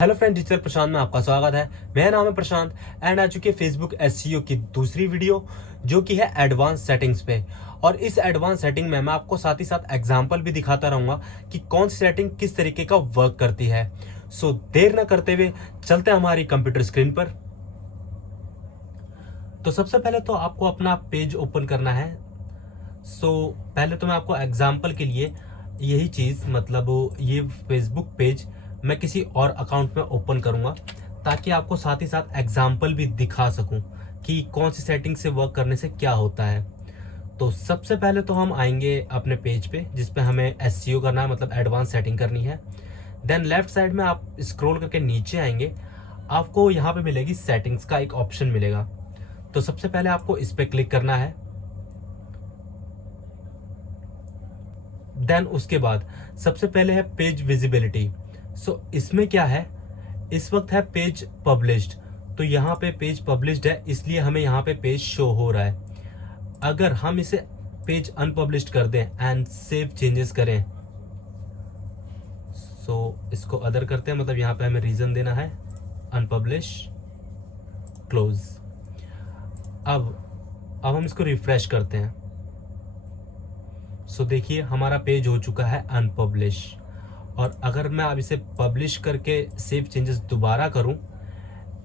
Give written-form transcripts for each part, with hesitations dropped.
Hello friend, digital प्रशांत में आपका स्वागत है। मेरा नाम है प्रशांत एंड आ चुकी है फेसबुक एसईओ की दूसरी वीडियो जो कि है एडवांस सेटिंग्स पे। और इस एडवांस सेटिंग में मैं आपको साथ ही साथ एग्जांपल भी दिखाता रहूंगा कि कौन सी सेटिंग किस तरीके का वर्क करती है। सो देर न करते हुए चलते हैं हमारी कंप्यूटर स्क्रीन पर। तो सबसे पहले तो आपको अपना पेज ओपन करना है। पहले तो मैं आपको एग्जाम्पल के लिए यही चीज़ मतलब ये फेसबुक पेज मैं किसी और अकाउंट में ओपन करूंगा ताकि आपको साथ ही साथ एग्जाम्पल भी दिखा सकूं कि कौन सी सेटिंग से वर्क करने से क्या होता है। तो सबसे पहले तो हम आएंगे अपने पेज पे जिस पे हमें एसईओ करना है, मतलब एडवांस सेटिंग करनी है। देन लेफ्ट साइड में आप स्क्रॉल करके नीचे आएंगे, आपको यहाँ पे मिलेगी सेटिंग्स का एक ऑप्शन मिलेगा। तो सबसे पहले आपको इस पे क्लिक करना है। देन उसके बाद सबसे पहले है पेज विजिबिलिटी। इसमें क्या है, इस वक्त है पेज पब्लिश्ड। तो यहाँ पे पेज पब्लिश्ड है इसलिए हमें यहाँ पे पेज शो हो रहा है। अगर हम इसे पेज अनपब्लिश्ड कर दें एंड सेव चेंजेस करें, इसको अदर करते हैं, मतलब यहाँ पे हमें रीजन देना है अनपब्लिश क्लोज। अब हम इसको रिफ्रेश करते हैं। देखिए हमारा पेज हो चुका है अनपब्लिश। और अगर मैं अब इसे पब्लिश करके सेव चेंजेस दोबारा करूं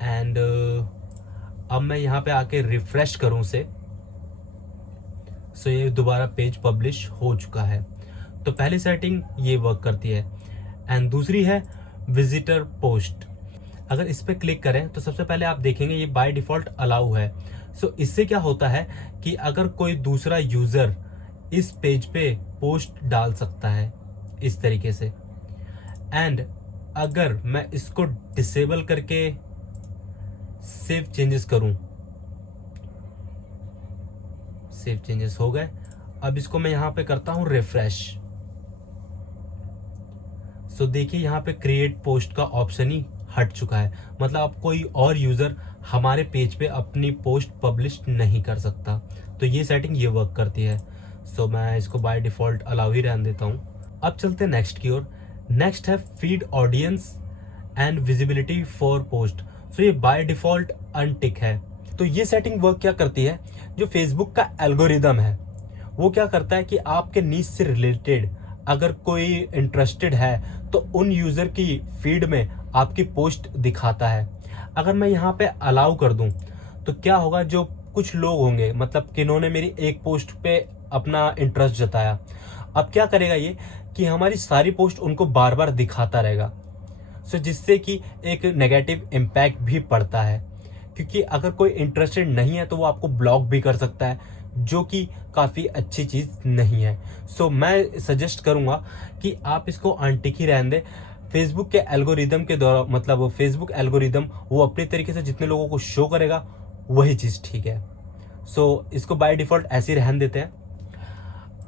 एंड अब मैं यहाँ पे आके रिफ्रेश करूं उसे, ये दोबारा पेज पब्लिश हो चुका है। तो पहली सेटिंग ये वर्क करती है। एंड दूसरी है विजिटर पोस्ट। अगर इस पर क्लिक करें तो सबसे पहले आप देखेंगे ये बाय डिफॉल्ट अलाउ है। इससे क्या होता है कि अगर कोई दूसरा यूजर इस पेज पे पोस्ट डाल सकता है इस तरीके से। एंड अगर मैं इसको डिसेबल करके सेव चेंजेस करूं, सेव चेंजेस हो गए। अब इसको मैं यहां पे करता हूं रिफ्रेश। देखिए यहां पे क्रिएट पोस्ट का ऑप्शन ही हट चुका है, मतलब अब कोई और यूजर हमारे पेज पे अपनी पोस्ट पब्लिश नहीं कर सकता। तो ये सेटिंग ये वर्क करती है। मैं इसको बाय डिफॉल्ट अलाउ ही रहने देता हूँ। अब चलते हैं नेक्स्ट की ओर। नेक्स्ट है feed audience and visibility for post. ये बाय डिफॉल्ट अनटिक है। तो ये सेटिंग वर्क क्या करती है, जो फेसबुक का एल्गोरिदम है वो क्या करता है कि आपके नीच से रिलेटेड अगर कोई इंटरेस्टेड है तो उन यूजर की फीड में आपकी पोस्ट दिखाता है। अगर मैं यहाँ पे अलाउ कर दूं तो क्या होगा, जो कुछ लोग होंगे मतलब किन्होंने मेरी एक पोस्ट पे अपना इंटरेस्ट जताया, अब क्या करेगा ये कि हमारी सारी पोस्ट उनको बार बार दिखाता रहेगा। जिससे कि एक नेगेटिव इम्पैक्ट भी पड़ता है, क्योंकि अगर कोई इंटरेस्टेड नहीं है तो वो आपको ब्लॉक भी कर सकता है, जो कि काफ़ी अच्छी चीज़ नहीं है। मैं सजेस्ट करूँगा कि आप इसको अनटिक ही रहने दें। फेसबुक के एल्गोरिदम के द्वारा, मतलब फेसबुक एल्गोरिदम वो अपने तरीके से जितने लोगों को शो करेगा वही चीज़ ठीक है। इसको बाय डिफॉल्ट ऐसे ही रहने देते हैं।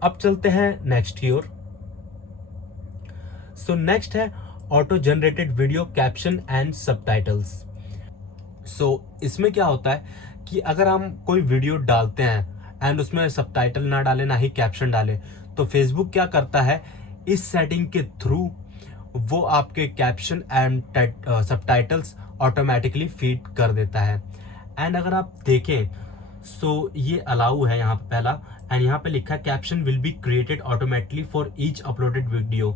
अब चलते हैं नेक्स्ट की ओर। नेक्स्ट है auto generated video caption and subtitles. इसमें क्या होता है कि अगर हम कोई वीडियो डालते हैं एंड उसमें सबटाइटल ना डालें ना ही कैप्शन डालें, तो फेसबुक क्या करता है, इस सेटिंग के थ्रू वो आपके caption and subtitles automatically feed कर देता है। एंड अगर आप देखें ये अलाउ है यहाँ पे पहला, एंड यहाँ पे लिखा है caption will be created automatically for each uploaded video,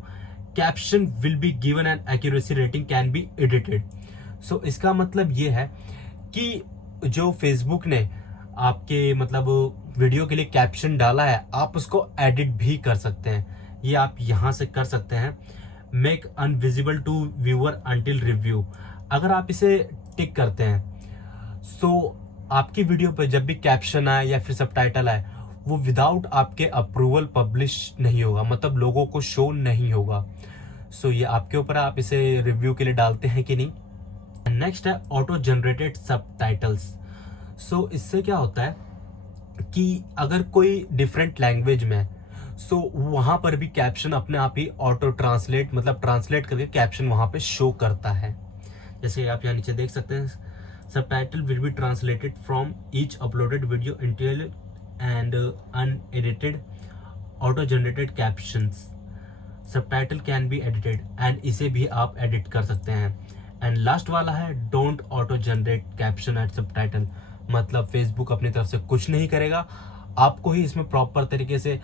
caption will be given and accuracy rating can be edited. इसका मतलब ये है कि जो फेसबुक ने आपके मतलब वीडियो के लिए कैप्शन डाला है आप उसको एडिट भी कर सकते हैं। ये आप यहाँ से कर सकते हैं, make invisible to viewer until review. अगर आप इसे टिक करते हैं आपकी वीडियो पर जब भी कैप्शन आए या फिर सबटाइटल आए वो विदाउट आपके अप्रूवल पब्लिश नहीं होगा, मतलब लोगों को शो नहीं होगा। ये आपके ऊपर है, आप इसे रिव्यू के लिए डालते हैं कि नहीं। नेक्स्ट है ऑटो जनरेटेड सबटाइटल्स। इससे क्या होता है कि अगर कोई डिफरेंट लैंग्वेज में वहां पर भी कैप्शन अपने आप ही ऑटो ट्रांसलेट, मतलब ट्रांसलेट करके कैप्शन वहां पे शो करता है। जैसे आप यहाँ नीचे देख सकते हैं, subtitle will be translated from each uploaded video interior and unedited auto generated captions, subtitle can be edited, and इसे भी आप एडिट कर सकते हैं। एंड लास्ट वाला है don't auto generate caption and subtitle, मतलब फेसबुक अपनी तरफ से कुछ नहीं करेगा, आपको ही इसमें प्रॉपर तरीके से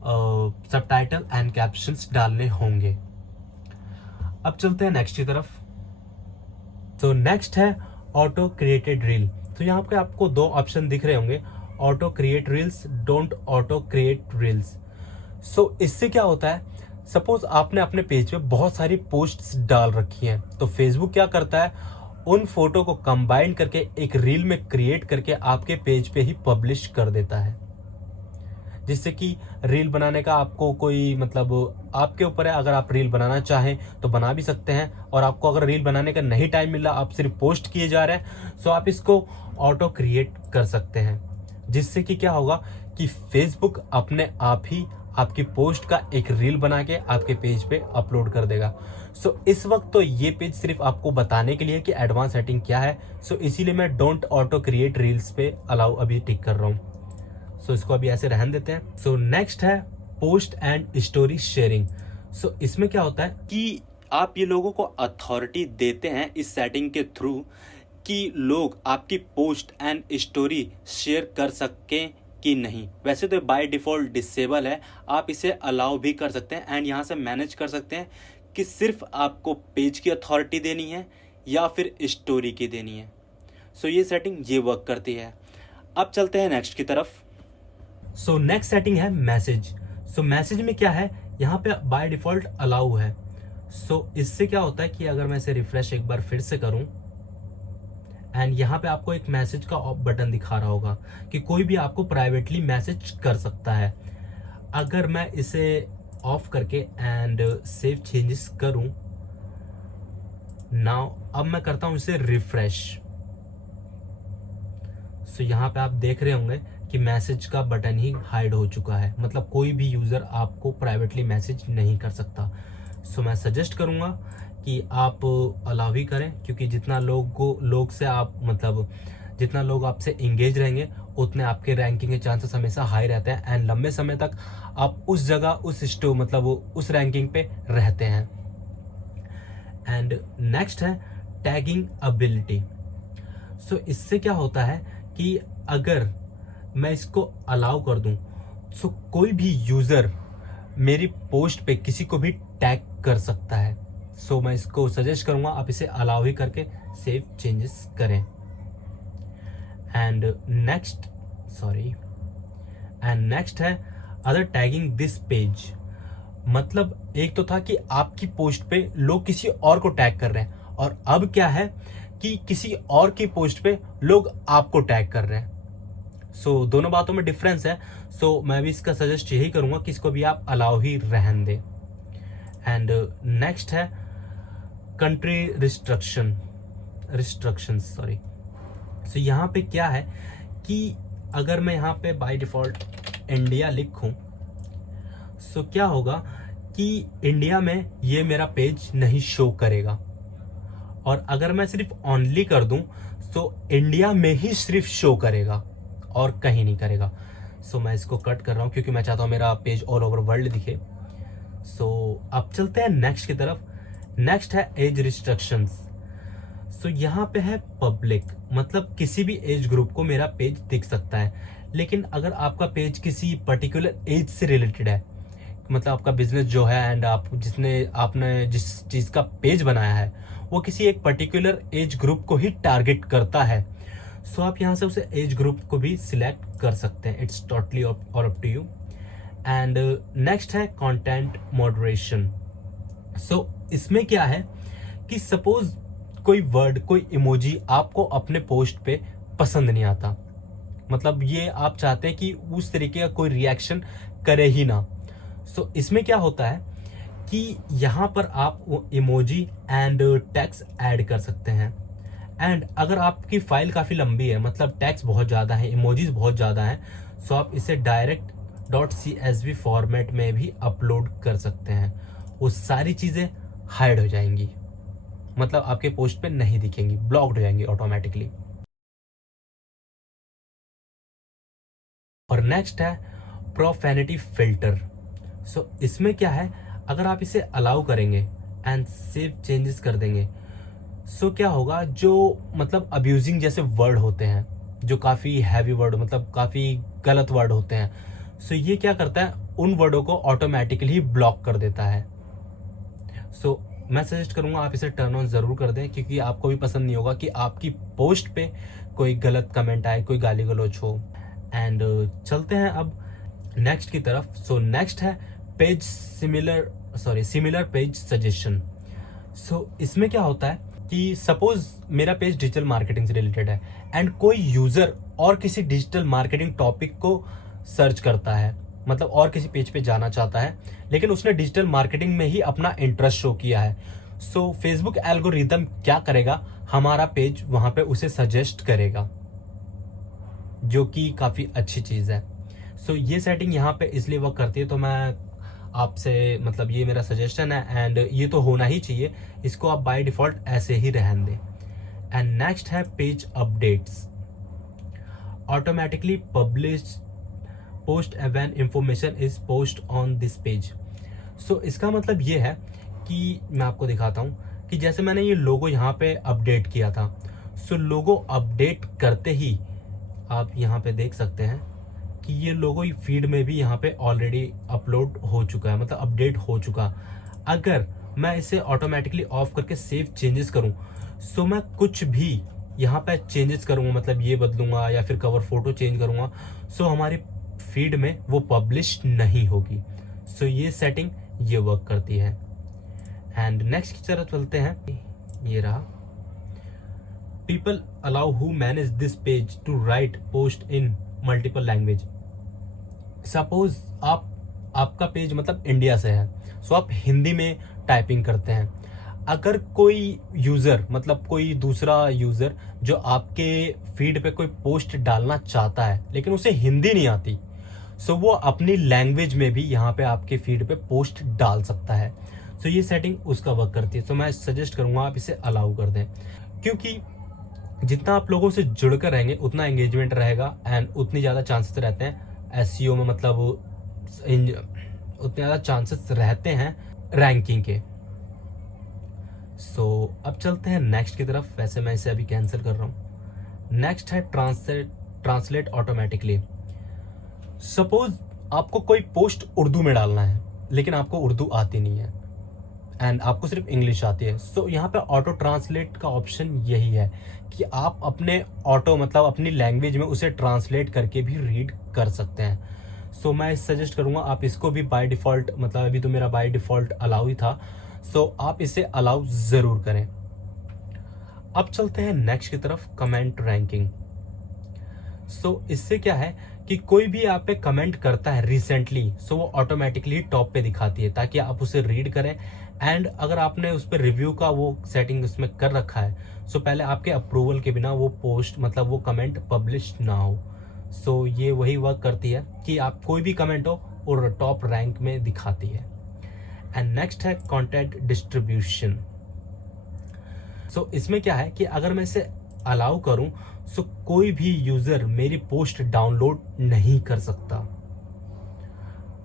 सबटाइटल एंड कैप्शंस डालने होंगे। अब चलते हैं नेक्स्ट की तरफ। तो नेक्स्ट है ऑटो क्रिएटेड रील। तो यहाँ पे आपको दो ऑप्शन दिख रहे होंगे, auto create reels, don't auto create reels. So इससे क्या होता है, सपोज आपने अपने पेज पे बहुत सारी पोस्ट्स डाल रखी हैं, तो फेसबुक क्या करता है, उन फोटो को कंबाइन करके एक रील में क्रिएट करके आपके पेज पे ही पब्लिश कर देता है, जिससे कि रील बनाने का आपको कोई मतलब आपके ऊपर है। अगर आप रील बनाना चाहें तो बना भी सकते हैं, और आपको अगर रील बनाने का नहीं टाइम मिल रहा, आप सिर्फ पोस्ट किए जा रहे हैं, सो आप इसको ऑटो क्रिएट कर सकते हैं, जिससे कि क्या होगा कि फेसबुक अपने आप ही आपकी पोस्ट का एक रील बना के आपके पेज पे अपलोड कर देगा। सो इस वक्त तो ये पेज सिर्फ आपको बताने के लिए कि एडवांस सेटिंग क्या है, सो इसीलिए मैं डोंट ऑटो क्रिएट रील्स पे अलाउ अभी टिक कर रहा हूँ। सो इसको अभी ऐसे रहने देते हैं। सो नेक्स्ट है पोस्ट एंड स्टोरी शेयरिंग। सो इसमें क्या होता है कि आप ये लोगों को अथॉरिटी देते हैं इस सेटिंग के थ्रू कि लोग आपकी पोस्ट एंड स्टोरी शेयर कर सकें कि नहीं। वैसे तो बाय डिफ़ॉल्ट डिसेबल है, आप इसे अलाउ भी कर सकते हैं एंड यहाँ से मैनेज कर सकते हैं कि सिर्फ आपको पेज की अथॉरिटी देनी है या फिर स्टोरी की देनी है। सो ये सेटिंग ये वर्क करती है। अब चलते हैं नेक्स्ट की तरफ। सो नेक्स्ट सेटिंग है मैसेज। सो मैसेज में क्या है, यहाँ पे बाय डिफ़ॉल्ट अलाउ है। सो इससे क्या होता है कि अगर मैं इसे रिफ्रेश एक बार फिर से करूँ एंड यहाँ पे आपको एक मैसेज का बटन दिखा रहा होगा कि कोई भी आपको प्राइवेटली मैसेज कर सकता है। अगर मैं इसे ऑफ करके एंड सेव चेंजेस करूं, नाउ अब मैं करता हूं इसे रिफ्रेश। सो यहाँ पे आप देख रहे होंगे कि मैसेज का बटन ही हाइड हो चुका है, मतलब कोई भी यूज़र आपको प्राइवेटली मैसेज नहीं कर सकता। सो मैं सजेस्ट करूँगा कि आप अलाउ ही करें, क्योंकि जितना लोग से आप मतलब जितना लोग आपसे इंगेज रहेंगे उतने आपके रैंकिंग के चांसेस हमेशा हाई रहते हैं एंड लंबे समय तक आप उस जगह उस रैंकिंग पे रहते हैं। एंड नेक्स्ट है टैगिंग एबिलिटी। सो इससे क्या होता है कि अगर मैं इसको अलाउ कर दूं, सो कोई भी यूज़र मेरी पोस्ट पे किसी को भी टैग कर सकता है। सो मैं इसको सजेस्ट करूंगा आप इसे अलाउ ही करके सेव चेंजेस करें। एंड नेक्स्ट है अदर टैगिंग दिस पेज। मतलब एक तो था कि आपकी पोस्ट पे लोग किसी और को टैग कर रहे हैं, और अब क्या है कि किसी और की पोस्ट पे लोग आपको टैग कर रहे हैं। सो दोनों बातों में डिफरेंस है। सो मैं भी इसका सजेस्ट यही करूंगा कि इसको भी आप अलाउ ही रहने दें। एंड नेक्स्ट है कंट्री रिस्ट्रिक्शंस सॉरी। सो यहाँ पे क्या है कि अगर मैं यहाँ पे बाय डिफ़ॉल्ट इंडिया लिखूं, सो क्या होगा कि इंडिया में ये मेरा पेज नहीं शो करेगा, और अगर मैं सिर्फ ऑनली कर दूं तो इंडिया में ही सिर्फ शो करेगा और कहीं नहीं करेगा। सो मैं इसको कट कर रहा हूँ क्योंकि मैं चाहता हूँ मेरा पेज ऑल ओवर वर्ल्ड दिखे। सो अब चलते हैं नेक्स्ट की तरफ। नेक्स्ट है एज रिस्ट्रिक्शंस। सो यहाँ पे है पब्लिक, मतलब किसी भी एज ग्रुप को मेरा पेज दिख सकता है, लेकिन अगर आपका पेज किसी पर्टिकुलर एज से रिलेटेड है, मतलब आपका बिजनेस जो है एंड आपने जिस चीज़ का पेज बनाया है वो किसी एक पर्टिकुलर एज ग्रुप को ही टारगेट करता है, सो आप यहाँ से उसे एज ग्रुप को भी सिलेक्ट कर सकते हैं। इट्स टोटली और up to you. And next है कंटेंट मॉडरेशन। सो इसमें क्या है कि सपोज कोई वर्ड, कोई इमोजी आपको अपने पोस्ट पे पसंद नहीं आता, मतलब ये आप चाहते हैं कि उस तरीके का कोई रिएक्शन करे ही ना। सो इसमें क्या होता है कि यहाँ पर आप इमोजी एंड टेक्स्ट ऐड कर सकते हैं। एंड अगर आपकी फाइल काफ़ी लंबी है, मतलब टेक्स्ट बहुत ज़्यादा है, इमोजीज बहुत ज़्यादा हैं, सो आप इसे डायरेक्ट .csv फॉर्मेट में भी अपलोड कर सकते हैं। वो सारी चीज़ें हाइड हो जाएंगी, मतलब आपके पोस्ट पे नहीं दिखेंगी, ब्लॉक्ड हो जाएंगी ऑटोमेटिकली। और नेक्स्ट है प्रोफेनिटी फिल्टर। सो इसमें क्या है, अगर आप इसे अलाउ करेंगे एंड सेव चेंजेस कर देंगे, सो क्या होगा, जो मतलब अब्यूजिंग जैसे वर्ड होते हैं, जो काफ़ी हैवी वर्ड, मतलब काफ़ी गलत वर्ड होते हैं, सो ये क्या करता है, उन वर्डों को ऑटोमेटिकली ब्लॉक कर देता है। सो मैं सजेस्ट करूंगा आप इसे टर्न ऑन ज़रूर कर दें, क्योंकि आपको भी पसंद नहीं होगा कि आपकी पोस्ट पे कोई गलत कमेंट आए, कोई गाली गलौज हो। एंड चलते हैं अब नेक्स्ट की तरफ। सो नेक्स्ट है पेज सिमिलर पेज सजेशन। सो इसमें क्या होता है कि सपोज मेरा पेज डिजिटल मार्केटिंग से रिलेटेड है एंड कोई यूज़र और किसी डिजिटल मार्केटिंग टॉपिक को सर्च करता है, मतलब और किसी पेज पे जाना चाहता है, लेकिन उसने डिजिटल मार्केटिंग में ही अपना इंटरेस्ट शो किया है। सो फेसबुक एल्गोरिदम क्या करेगा, हमारा पेज वहाँ पे उसे सजेस्ट करेगा, जो कि काफ़ी अच्छी चीज़ है। सो ये सेटिंग यहाँ पे इसलिए वर्क करती है, तो मैं आपसे मतलब ये मेरा सजेशन है एंड ये तो होना ही चाहिए, इसको आप बाय डिफ़ॉल्ट ऐसे ही रहने दें। एंड नेक्स्ट है page updates, automatically publish post when information is post on this page. So इसका मतलब ये है कि मैं आपको दिखाता हूँ कि जैसे मैंने ये लोगो यहाँ पे अपडेट किया था, सो लोगो अपडेट करते ही आप यहाँ पे देख सकते हैं कि ये लोगो फीड में भी यहाँ पे ऑलरेडी अपलोड हो चुका है, मतलब अपडेट हो चुका। अगर मैं इसे ऑटोमेटिकली ऑफ करके सेव चेंजेस करूँ, सो मैं कुछ भी यहाँ पे चेंजेस करूँगा, मतलब ये बदलूंगा या फिर कवर फोटो चेंज करूँगा, सो हमारी फीड में वो पब्लिश नहीं होगी। सो ये सेटिंग ये वर्क करती है। एंड नेक्स्ट की तरफ चलते हैं, ये रहा people allow who manage this page to write post in multiple language. Suppose आपका पेज मतलब इंडिया से है, सो आप हिंदी में टाइपिंग करते हैं। अगर कोई यूज़र, मतलब कोई दूसरा यूज़र जो आपके फीड पे कोई पोस्ट डालना चाहता है लेकिन उसे हिंदी नहीं आती, सो वो अपनी लैंग्वेज में भी यहाँ पे आपके फीड पे पोस्ट डाल सकता है। सो ये सेटिंग उसका वर्क करती है। तो मैं सजेस्ट करूँगा आप इसे अलाउ कर दें, क्योंकि जितना आप लोगों से जुड़कर रहेंगे उतना एंगेजमेंट रहेगा एंड उतनी ज़्यादा चांसेस रहते हैं एसईओ में, मतलब उतने ज़्यादा चांसेस रहते हैं रैंकिंग के। सो अब चलते हैं नेक्स्ट की तरफ। वैसे मैं इसे अभी कैंसिल कर रहा हूँ। नेक्स्ट है ट्रांसलेट ऑटोमेटिकली। सपोज आपको कोई पोस्ट उर्दू में डालना है लेकिन आपको उर्दू आती नहीं है एंड आपको सिर्फ इंग्लिश आती है, सो यहाँ पे ऑटो ट्रांसलेट का ऑप्शन यही है कि आप अपने मतलब अपनी लैंग्वेज में उसे ट्रांसलेट करके भी रीड कर सकते हैं। सो मैं सजेस्ट करूँगा आप इसको भी बाय डिफ़ॉल्ट, मतलब अभी तो मेरा बाय डिफ़ॉल्ट अलाउ ही था, सो आप इसे अलाउ ज़रूर करें। अब चलते हैं नेक्स्ट की तरफ, कमेंट रैंकिंग। सो इससे क्या है कि कोई भी आप पे कमेंट करता है रिसेंटली, सो वो ऑटोमेटिकली टॉप पे दिखाती है ताकि आप उसे रीड करें। एंड अगर आपने उस पर रिव्यू का वो सेटिंग उसमें कर रखा है, सो पहले आपके अप्रूवल के बिना वो पोस्ट, मतलब वो कमेंट पब्लिश ना हो। सो ये वही वर्क करती है कि आप कोई भी कमेंट हो और टॉप रैंक में दिखाती है। एंड नेक्स्ट है कंटेंट डिस्ट्रीब्यूशन। सो इसमें क्या है कि अगर मैं इसे अलाउ करूं, सो कोई भी यूज़र मेरी पोस्ट डाउनलोड नहीं कर सकता।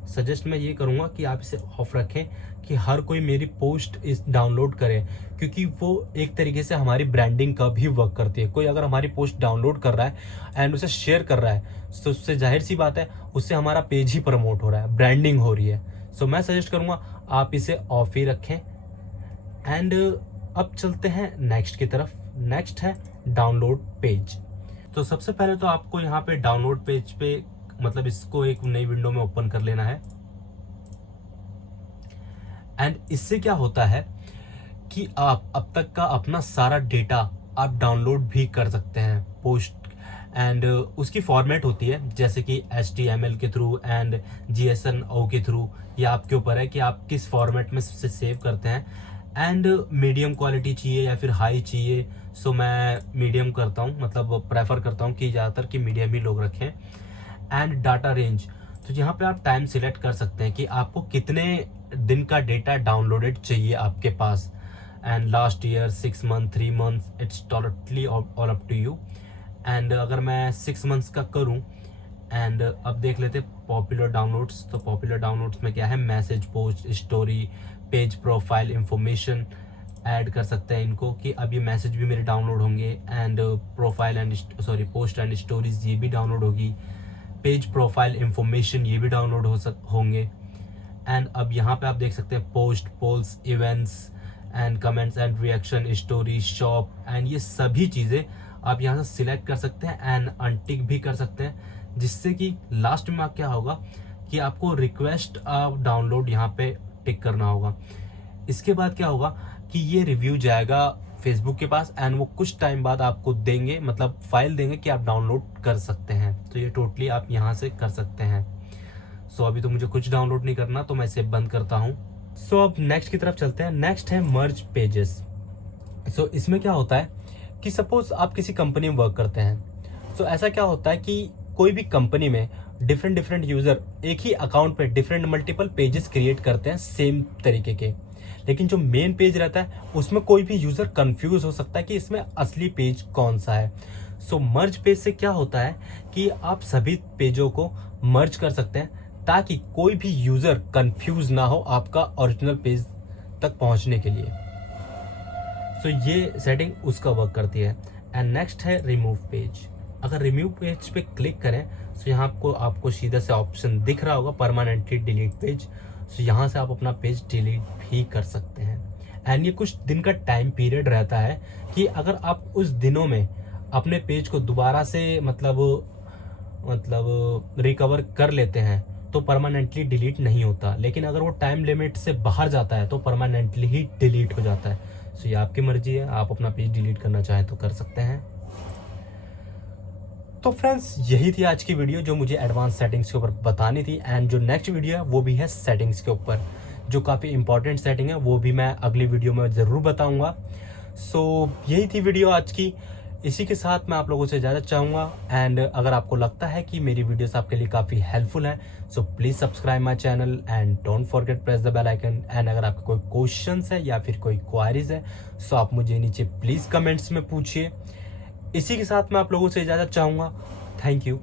सजेस्ट मैं ये करूँगा कि आप इसे ऑफ रखें कि हर कोई मेरी पोस्ट इस डाउनलोड करे, क्योंकि वो एक तरीके से हमारी ब्रांडिंग का भी वर्क करती है। कोई अगर हमारी पोस्ट डाउनलोड कर रहा है एंड उसे शेयर कर रहा है, तो उससे जाहिर सी बात है उससे हमारा पेज ही प्रमोट हो रहा है, ब्रांडिंग हो रही है। सो मैं सजेस्ट करूँगा आप इसे ऑफ ही रखें। एंड अब चलते हैं नेक्स्ट की तरफ। नेक्स्ट है डाउनलोड पेज। तो सबसे पहले तो आपको यहाँ पे डाउनलोड पेज पे, मतलब इसको एक नई विंडो में ओपन कर लेना है। एंड इससे क्या होता है कि आप अब तक का अपना सारा डेटा आप डाउनलोड भी कर सकते हैं पोस्ट। एंड उसकी फॉर्मेट होती है जैसे कि HTML के थ्रू एंड JSON के थ्रू, या आपके ऊपर है कि आप किस फॉर्मेट में से सेव करते हैं। एंड मीडियम क्वालिटी चाहिए या फिर हाई चाहिए, सो मैं मीडियम करता हूँ, मतलब प्रेफर करता हूँ कि ज़्यादातर कि मीडियम ही लोग रखें। एंड डाटा रेंज, तो यहाँ पे आप टाइम सिलेक्ट कर सकते हैं कि आपको कितने दिन का डेटा डाउनलोडेड चाहिए आपके पास। And last year, 6 month, 3 month, it's totally all up to you. And अगर मैं 6 मंथ्स का करूँ, एंड अब देख लेते पॉपुलर डाउनलोड्स। तो पॉपुलर डाउनलोड्स में क्या है, message, post, story, page profile information add कर सकते हैं इनको कि अब ये मैसेज भी मेरे डाउनलोड होंगे, and profile and post and stories ये भी डाउनलोड होगी, पेज प्रोफाइल इंफॉर्मेशन ये भी डाउनलोड होंगे। एंड अब यहाँ पे आप देख सकते हैं post, polls, events and comments and reaction, story, shop, and ये सभी चीज़ें आप यहाँ से सिलेक्ट कर सकते हैं एंड अनटिक भी कर सकते हैं, जिससे कि लास्ट में क्या होगा कि आपको रिक्वेस्ट डाउनलोड यहाँ पे टिक करना होगा। इसके बाद क्या होगा कि ये रिव्यू जाएगा फेसबुक के पास एंड वो कुछ टाइम बाद आपको देंगे, मतलब फाइल देंगे कि आप डाउनलोड कर सकते हैं। तो ये टोटली आप यहाँ से कर सकते हैं। सो अभी तो मुझे कुछ डाउनलोड नहीं करना, तो मैं इसे बंद करता हूँ। सो अब नेक्स्ट की तरफ चलते हैं। नेक्स्ट है मर्ज पेजेस। सो इसमें क्या होता है कि सपोज आप किसी कंपनी में वर्क करते हैं। सो ऐसा क्या होता है कि कोई भी कंपनी में डिफरेंट यूज़र एक ही अकाउंट पे डिफरेंट मल्टीपल पेजेस क्रिएट करते हैं सेम तरीके के, लेकिन जो मेन पेज रहता है उसमें कोई भी यूज़र कंफ्यूज हो सकता है कि इसमें असली पेज कौन सा है। सो मर्ज पेज से क्या होता है कि आप सभी पेजों को मर्ज कर सकते हैं ताकि कोई भी यूज़र कंफ्यूज ना हो आपका ओरिजिनल पेज तक पहुंचने के लिए। सो ये सेटिंग उसका वर्क करती है। एंड नेक्स्ट है रिमूव पेज। अगर रिमूव पेज पे क्लिक करें तो यहाँ आपको सीधा से ऑप्शन दिख रहा होगा परमानेंटली डिलीट पेज। सो यहाँ से आप अपना पेज डिलीट भी कर सकते हैं। एंड ये कुछ दिन का टाइम पीरियड रहता है कि अगर आप उस दिनों में अपने पेज को दोबारा से मतलब रिकवर कर लेते हैं तो परमानेंटली डिलीट नहीं होता, लेकिन अगर वो टाइम लिमिट से बाहर जाता है तो परमानेंटली ही डिलीट हो जाता है। सो ये आपकी मर्जी है, आप अपना पेज डिलीट करना चाहें तो कर सकते हैं। तो फ्रेंड्स यही थी आज की वीडियो जो मुझे एडवांस सेटिंग्स के ऊपर बतानी थी। एंड जो नेक्स्ट वीडियो है वो भी है सेटिंग्स के ऊपर, जो काफ़ी इंपॉर्टेंट सेटिंग है, वो भी मैं अगली वीडियो में ज़रूर बताऊंगा। सो यही थी वीडियो आज की। इसी के साथ मैं आप लोगों से इजाज़त चाहूँगा। एंड अगर आपको लगता है कि मेरी वीडियोस आपके लिए काफ़ी हेल्पफुल है, so please subscribe my channel and don't forget press the bell icon. And अगर आपके कोई क्वेश्चंस है या फिर कोई क्वारीज है, सो आप मुझे नीचे प्लीज़ कमेंट्स में पूछिए। इसी के साथ मैं आप लोगों से इजाज़त चाहूँगा। Thank you.